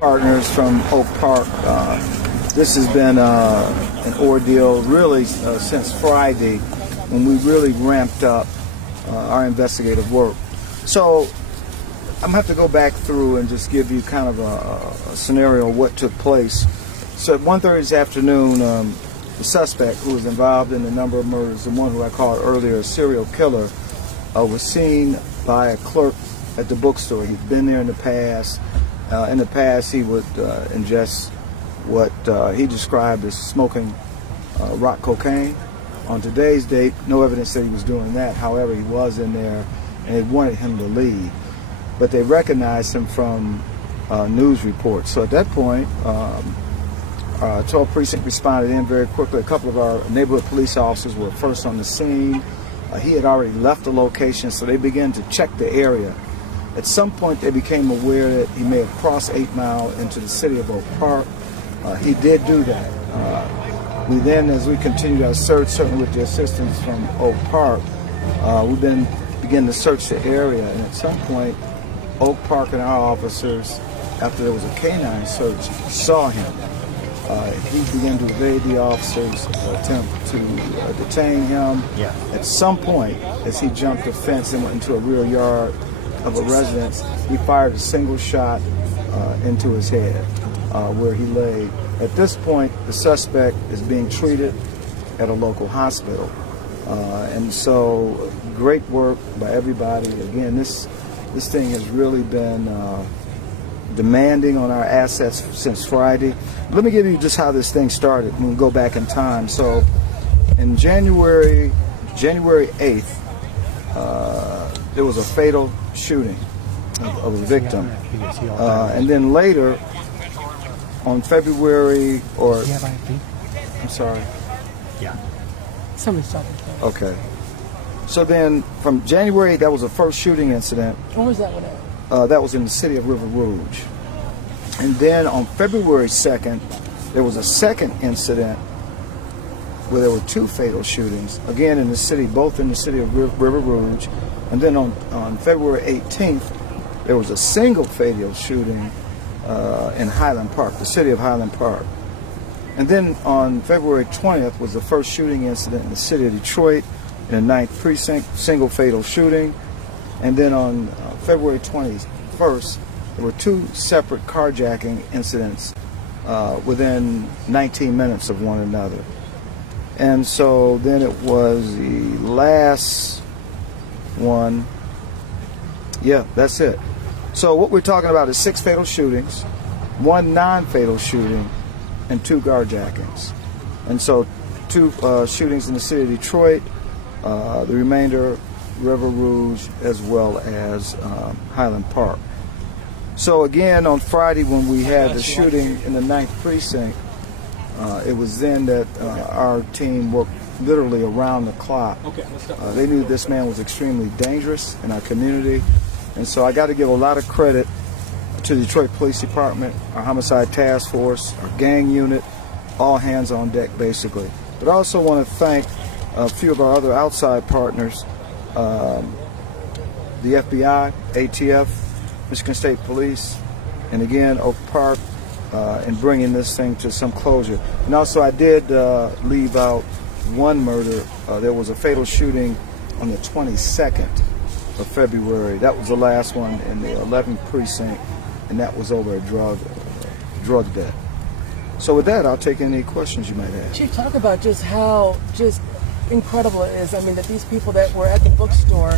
Partners from Oak Park. This has been an ordeal really since Friday when we really ramped up our investigative work. So I'm going to have to go back through and just give you kind of a scenario of what took place. So at 1:30 this afternoon, the suspect who was involved in a number of murders, the one who I called earlier a serial killer, was seen by a clerk at the bookstore. He'd been there in the past. In the past, he would ingest what he described as smoking rock cocaine. On today's date, no evidence that he was doing that. However, he was in there, and they wanted him to leave. But they recognized him from news reports. So at that point, 12 Precinct responded in very quickly. A couple of our neighborhood police officers were first on the scene. He had already left the location, so they began to check the area. At some point, they became aware that he may have crossed 8 Mile into the city of Oak Park. He did do that. We then, as we continued our search, certainly with the assistance from Oak Park, we then began to search the area. And at some point, Oak Park and our officers, after there was a canine search, saw him. He began to evade the officers' attempt to detain him. Yeah. At some point, as he jumped the fence and went into a rear yard of a residence, he fired a single shot into his head where he lay. At this point, the suspect is being treated at a local hospital. And so great work by everybody. Again, this thing has really been demanding on our assets since Friday. Let me give you just how this thing started. We'll go back in time. So in January 8th, there was a fatal shooting of a victim. And then later, on February, or I'm sorry. Yeah. Somebody's talking. Okay. So then, from January, that was the first shooting incident. When was that one at? That was in the city of River Rouge. And then on February 2nd, there was a second incident where there were 2 fatal shootings, again in the city, both in the city of River Rouge. And then on February 18th, there was a single fatal shooting in Highland Park, the city of Highland Park. And then on February 20th was the first shooting incident in the city of Detroit, in the 9th Precinct, single fatal shooting. And then on February 21st, there were 2 separate carjacking incidents within 19 minutes of one another. And so then it was the last one. Yeah, that's it. So what we're talking about is 6 fatal shootings, 1 non-fatal shooting, and 2 carjackings. And so 2 shootings in the city of Detroit, the remainder River Rouge, as well as Highland Park. So again, on Friday when we had the shooting in the 9th Precinct, it was then that our team worked literally around the clock. They knew this man was extremely dangerous in our community. And so I got to give a lot of credit to the Detroit Police Department, our homicide task force, our gang unit, all hands on deck basically. But I also want to thank a few of our other outside partners, the FBI, ATF, Michigan State Police, and again, Oak Park, in bringing this thing to some closure. And also I did leave out one murder. There was a fatal shooting on the 22nd of February. That was the last one in the 11th Precinct, and that was over a drug debt. So with that, I'll take any questions you might have. Chief, talk about just how incredible it is. I mean, that these people that were at the bookstore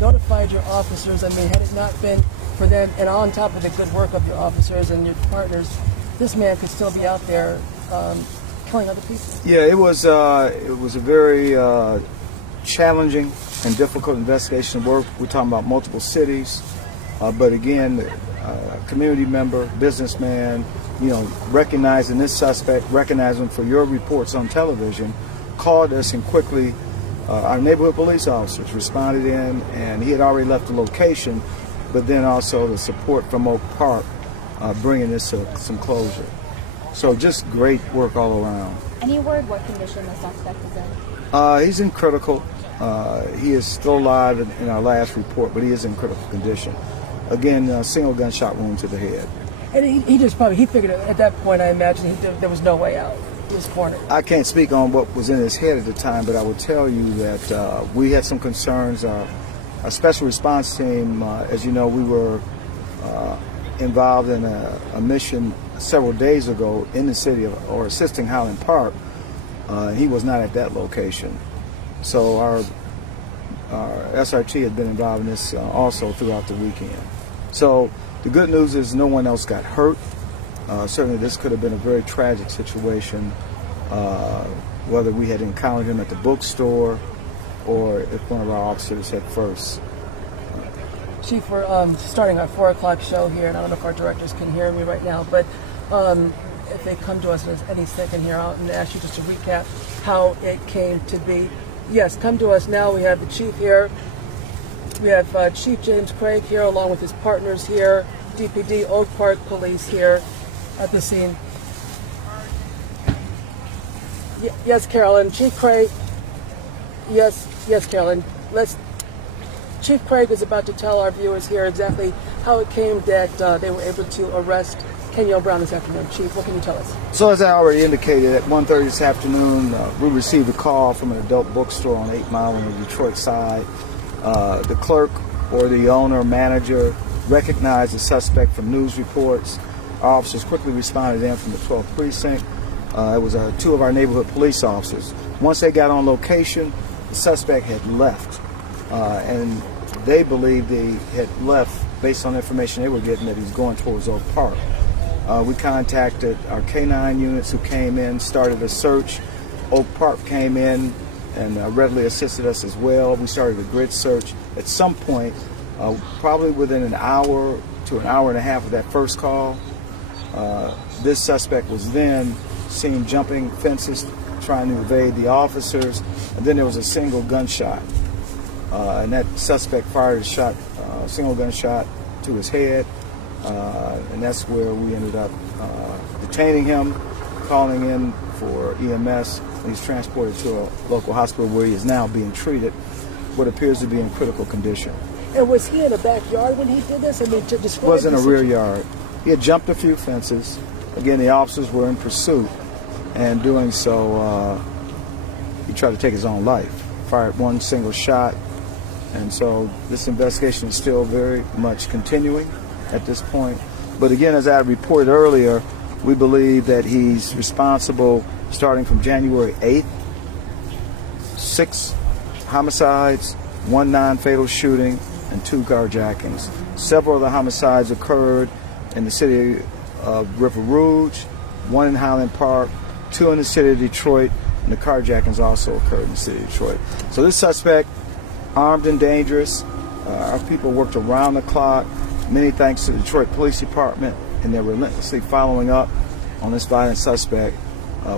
notified your officers. I mean, had it not been for them, and on top of the good work of your officers and your partners, this man could still be out there killing other people. Yeah, it was a very challenging and difficult investigation work. We're talking about multiple cities, but again, community member, businessman, recognizing this suspect, recognizing for your reports on television, called us, and quickly our neighborhood police officers responded in, and he had already left the location, but then also the support from Oak Park bringing this to some closure. So just great work all around. Any word what condition the suspect is in? He's in critical. He is still alive in our last report, but he is in critical condition. Again, a single gunshot wound to the head. And he just probably, he figured at that point, I imagine, there was no way out. He was cornered. I can't speak on what was in his head at the time, but I will tell you that we had some concerns. Our special response team, as you know, we were involved in a mission several days ago in the city or assisting Highland Park. He was not at that location. So our SRT had been involved in this also throughout the weekend. So the good news is no one else got hurt. Certainly this could have been a very tragic situation, whether we had encountered him at the bookstore or if one of our officers had first. Chief, we're starting our 4 o'clock show here, and I don't know if our directors can hear me right now, but if they come to us in any second here, I'll ask you just to recap how it came to be. Yes, come to us now. We have the chief here. We have Chief James Craig here, along with his partners here, DPD, Oak Park Police here at the scene. Yes, Carolyn. Chief Craig. Yes, Carolyn. Chief Craig is about to tell our viewers here exactly how it came that they were able to arrest Kenyel Brown this afternoon. Chief, what can you tell us? So as I already indicated, at 1:30 this afternoon, we received a call from an adult bookstore on 8 Mile on the Detroit side. The clerk or the owner, manager, recognized the suspect from news reports. Our officers quickly responded in from the 12th precinct. It was 2 of our neighborhood police officers. Once they got on location, the suspect had left. And they believed he had left based on information they were getting that he's going towards Oak Park. We contacted our K-9 units who came in, started a search. Oak Park came in and readily assisted us as well. We started a grid search. At some point, probably within an hour to an hour and a half of that first call, this suspect was then seen jumping fences, trying to evade the officers, and then there was a single gunshot. And that suspect fired a single gunshot to his head, and that's where we ended up detaining him, calling in for EMS. He's transported to a local hospital where he is now being treated, what appears to be in critical condition. And was he in a backyard when he did this? I mean, to describe Was in a rear yard. He had jumped a few fences. Again, the officers were in pursuit, and doing so, he tried to take his own life. Fired one single shot. And so this investigation is still very much continuing at this point. But again, as I reported earlier, we believe that he's responsible starting from January 8th, 6 homicides, 1 non-fatal shooting, and 2 carjackings. Several of the homicides occurred in the city of River Rouge, 1 in Highland Park, 2 in the city of Detroit, and the carjackings also occurred in the city of Detroit. So this suspect, armed and dangerous. Our people worked around the clock, many thanks to the Detroit Police Department, and they're relentlessly following up on this violent suspect.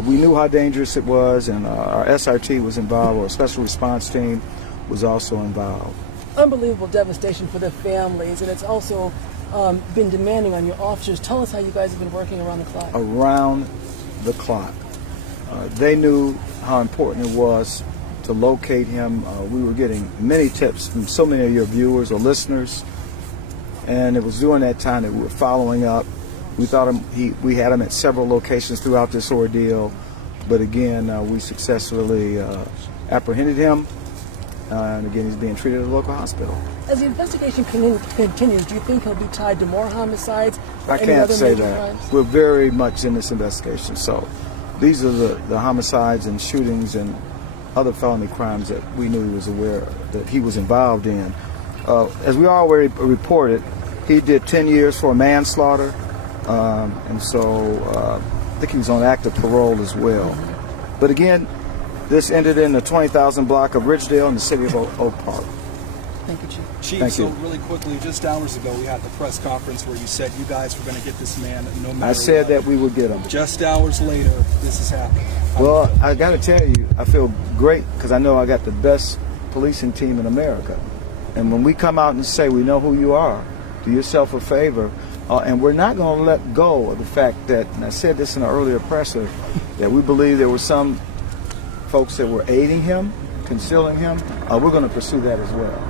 We knew how dangerous it was, and our SRT was involved, or special response team was also involved. Unbelievable devastation for the families, and it's also been demanding on your officers. Tell us how you guys have been working around the clock. Around the clock. They knew how important it was to locate him. We were getting many tips from so many of your viewers or listeners, and it was during that time that we were following up. We thought we had him at several locations throughout this ordeal, but again, we successfully apprehended him, and again, he's being treated at a local hospital. As the investigation continues, do you think he'll be tied to more homicides? I can't say that. Crimes? We're very much in this investigation, so these are the homicides and shootings and other felony crimes that we knew he was aware that he was involved in. As we already reported, he did 10 years for manslaughter, and so I think he was on active parole as well. But again, this ended in the 20,000 block of Ridgedale in the city of Oak Park. Thank you, Chief. Chief, Thank so you. really quickly, just hours ago, we had the press conference where you said you guys were going to get this man no matter I said what. that we would get him. Just hours later, this has happened. Well, I got to tell you, I feel great because I know I got the best policing team in America. And when we come out and say we know who you are, do yourself a favor, and we're not going to let go of the fact that, and I said this in an earlier presser, that we believe there were some folks that were aiding him, concealing him. We're going to pursue that as well.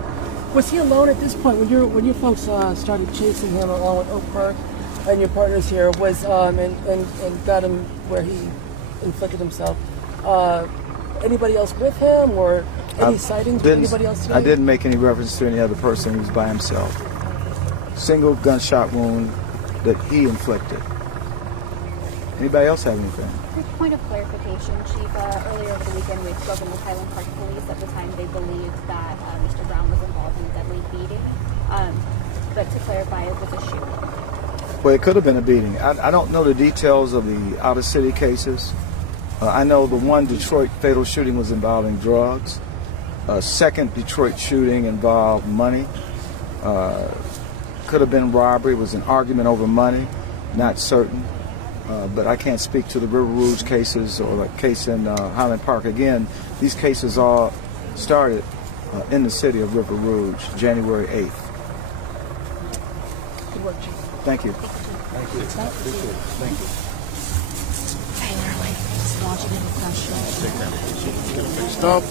Was he alone at this point when your folks started chasing him along with Oak Park? and your partners here was and got him where he inflicted himself. Anybody else with him, or any sightings with anybody else today? I didn't make any reference to any other person. He was by himself. Single gunshot wound that he inflicted. Anybody else have anything? Quick point of clarification, Chief. Earlier over the weekend, we had spoken with Highland Park Police. At the time, they believed that Mr. Brown was involved in a deadly beating. But to clarify, it was a shooting. Well, it could have been a beating. I don't know the details of the out-of-city cases. I know the one Detroit fatal shooting was involving drugs. A second Detroit shooting involved money. Could have been robbery. It was an argument over money. Not certain. But I can't speak to the River Rouge cases or the case in Highland Park. Again, these cases all started in the city of River Rouge, January 8th. Good work, Chief. Thank you. Thank you. Thank you. Stop.